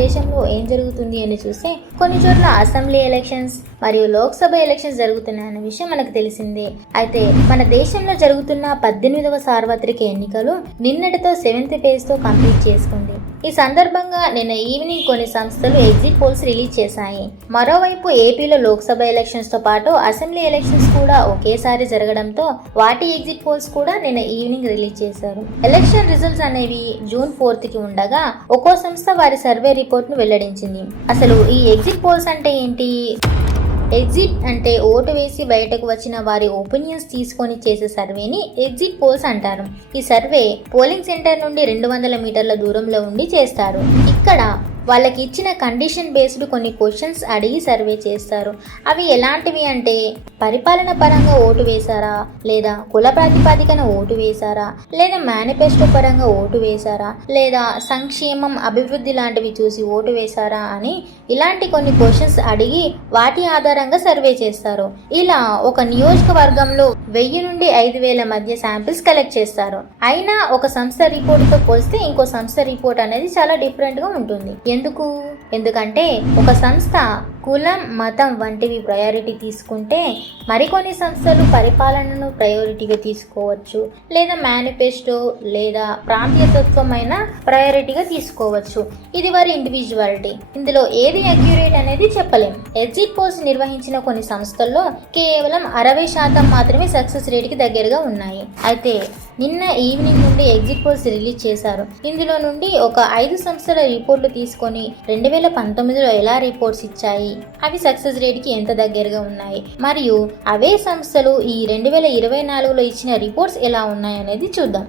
దేశంలో ఏం జరుగుతుంది అని చూస్తే కొన్ని చోట్ల అసెంబ్లీ ఎలక్షన్స్ మరియు లోక్సభ ఎలక్షన్స్ జరుగుతున్నాయన్న విషయం మనకు తెలిసిందే. అయితే మన దేశంలో జరుగుతున్న 18వ సార్వత్రిక ఎన్నికలు నిన్నటితో 7th ఫేజ్తో కంప్లీట్ చేసుకుంది. ఈ సందర్భంగా నిన్న ఈవినింగ్ కొన్ని సంస్థలు ఎగ్జిట్ పోల్స్ రిలీజ్ చేశాయి. మరోవైపు ఏపీలో లోక్సభ ఎలక్షన్స్ తో పాటు అసెంబ్లీ ఎలక్షన్స్ కూడా ఒకేసారి జరగడంతో వాటి ఎగ్జిట్ పోల్స్ కూడా నిన్న ఈవినింగ్ రిలీజ్ చేశారు. ఎలక్షన్ రిజల్ట్స్ అనేవి జూన్ 4th కి ఉండగా ఒక్కో సంస్థ వారి సర్వే రిపోర్ట్ ను వెల్లడించింది. అసలు ఈ ఎగ్జిట్ పోల్స్ అంటే ఏంటి? ఎగ్జిట్ అంటే ఓటు వేసి బయటకు వచ్చిన వారి ఒపీనియన్స్ తీసుకొని చేసే సర్వేని ఎగ్జిట్ పోల్స్ అంటారు. ఈ సర్వే పోలింగ్ సెంటర్ నుండి 200 మీటర్ల దూరంలో ఉండి చేస్తారు. ఇక్కడ వాళ్ళకి ఇచ్చిన కండిషన్ బేస్డ్ కొన్ని క్వశ్చన్స్ అడిగి సర్వే చేస్తారు. అవి ఎలాంటివి అంటే, పరిపాలన పరంగా ఓటు వేశారా, లేదా కుల ప్రాతిపదికన ఓటు వేశారా, లేదా మేనిఫెస్టో పరంగా ఓటు వేశారా, లేదా సంక్షేమం అభివృద్ధి లాంటివి చూసి ఓటు వేశారా అని ఇలాంటి కొన్ని క్వశ్చన్స్ అడిగి వాటి ఆధారంగా సర్వే చేస్తారు. ఇలా ఒక నియోజకవర్గంలో 1000 నుండి 5000 మధ్య శాంపిల్స్ కలెక్ట్ చేస్తారు. అయినా ఒక సంస్థ రిపోర్ట్తో పోలిస్తే ఇంకో సంస్థ రిపోర్ట్ అనేది చాలా డిఫరెంట్గా ఉంటుంది. ఎందుకంటే ఒక సంస్థ కులం, మతం వంటివి ప్రయారిటీ తీసుకుంటే మరికొన్ని సంస్థలు పరిపాలనను ప్రయారిటీగా తీసుకోవచ్చు, లేదా మేనిఫెస్టో లేదా ప్రాంతీయతత్వమైన ప్రయారిటీగా తీసుకోవచ్చు. ఇది వారి ఇండివిజువాలిటీ. ఇందులో ఏది అక్యురేట్ అనేది చెప్పలేం. ఎగ్జిట్ పోల్స్ నిర్వహించిన కొన్ని సంస్థల్లో కేవలం 60% మాత్రమే సక్సెస్ రేట్కి దగ్గరగా ఉన్నాయి. అయితే నిన్న ఈవినింగ్ నుండి ఎగ్జిట్ పోల్స్ రిలీజ్ చేశారు. ఇందులో నుండి ఒక 5 సంస్థల రిపోర్ట్లు తీసుకొని 2019లో ఎలా రిపోర్ట్స్ ఇచ్చాయి, అవి సక్సెస్ రేట్కి ఎంత దగ్గరగా ఉన్నాయి, మరియు అవే సంస్థలు ఈ 2024లో ఇచ్చిన రిపోర్ట్స్ ఎలా ఉన్నాయి అనేది చూద్దాం.